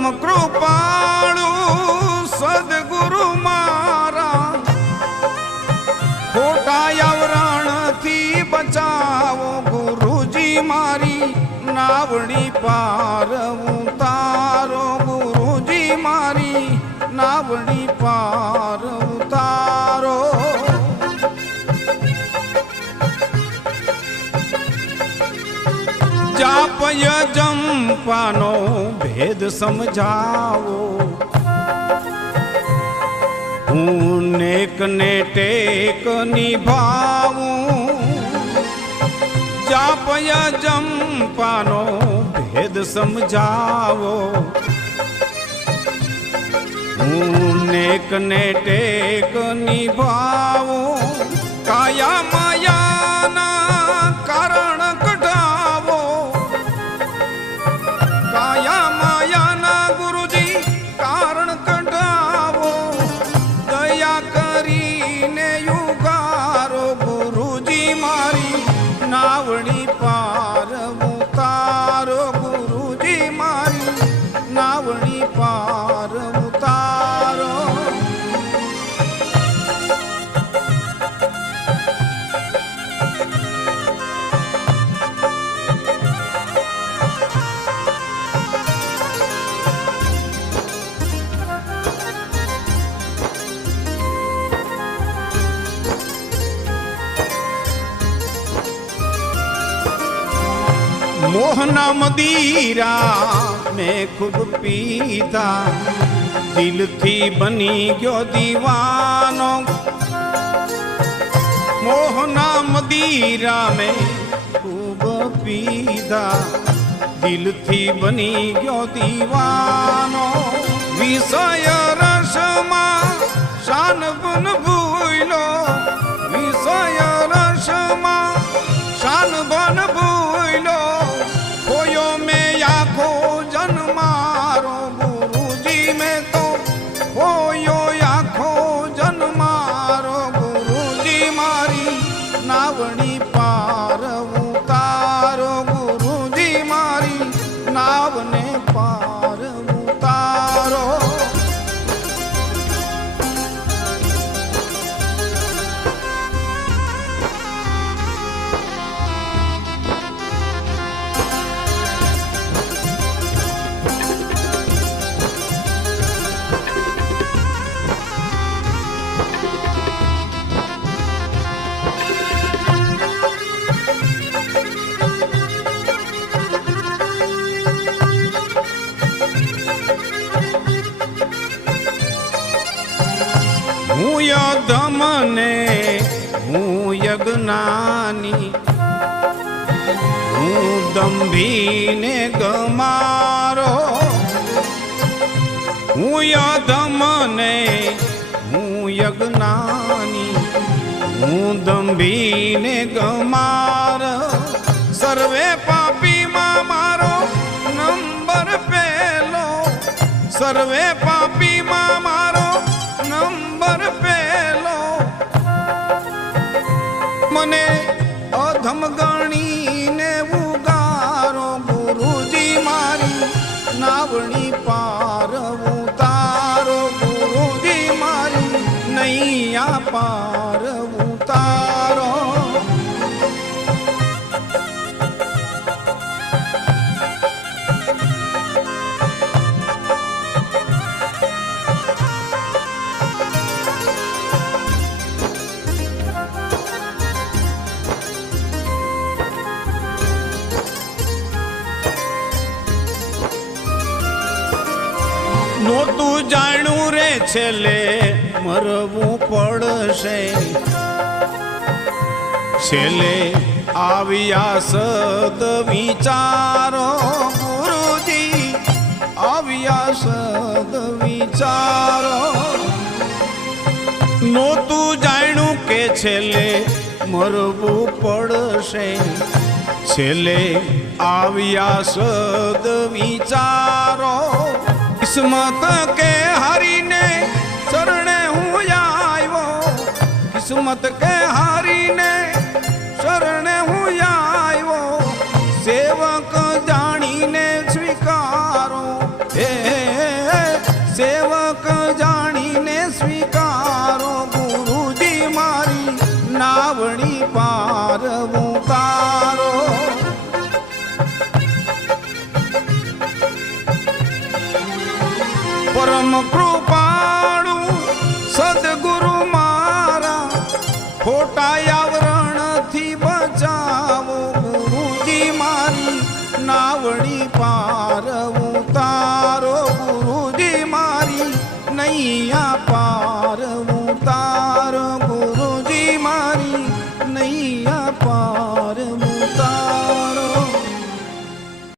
પરમ કૃપાળુ સદગુરુ મારા ખોટા આવરણથી બચાવો ગુરુજી મારી નાવડી પાર ઉતારો ગુરુજી મારી નાવડી પાર ઉતારો જાપય જંપાનો ભેદ સમજાવો હું નેક ને ટેક નિભાવું જાપય જંપાનો ભેદ સમજાવો હું નેક ને ટેક નિભાવું કાયા માયાના કારણ કઢાવો કાયા માયાના ગુરુજી કારણ કઢાવો દયા કરીને યુગારો ગુરુજી મારી નાવડી પાર ઉતારો ગુરુજી મારી નાવડી પાર ઉતારો મોહના મદીરા મેં ખૂબ પીધા દિલથી બની ગયો દીવાનો મોહના મદીરા મેં ખૂબ પીધા દિલથી બની ગયો દીવાનો વિષય રસમાં શાન બન ભૂલો વિષય રસમાં શાન બન ભૂલો खोयो में आखो जन्मारो गुरुजी में तो खोयो आखो जन्मारो गुरुजी मारी नावड़ी पार उतारो गुरुजी मारी नावने पार उतारो હું યધમને હું યજ્ઞાની હું દંભીને ગમારો હું યધમને હું યજ્ઞાની હું દંભીને ગમાર સર્વે પાપીમાં મારો નંબર પહેલો સર્વે પાપીમાં મારો નંબર પહેલો મને અધમ ગણીને ઉગારો ગુરુજી મારી નાવડી પાર ઉતારો ગુરુજી મારી નૈયા પાર ઉતારો નોતું જાણ્યું રે છેલ્લે મરવું પડશે છેલ્લે આવ્યા સદ વિચારો ગુરુજી આવ્યા સદ વિચારો નોતું જાણ્યું કે છેલ્લે મરવું પડશે છેલ્લે આવ્યા સદ વિચારો કિસ્મત કે હારીને શરણે હું આવ્યો કિસ્મત કે હારીને શરણે હું આવ્યો સેવક જાણીને સ્વીકારો હે પા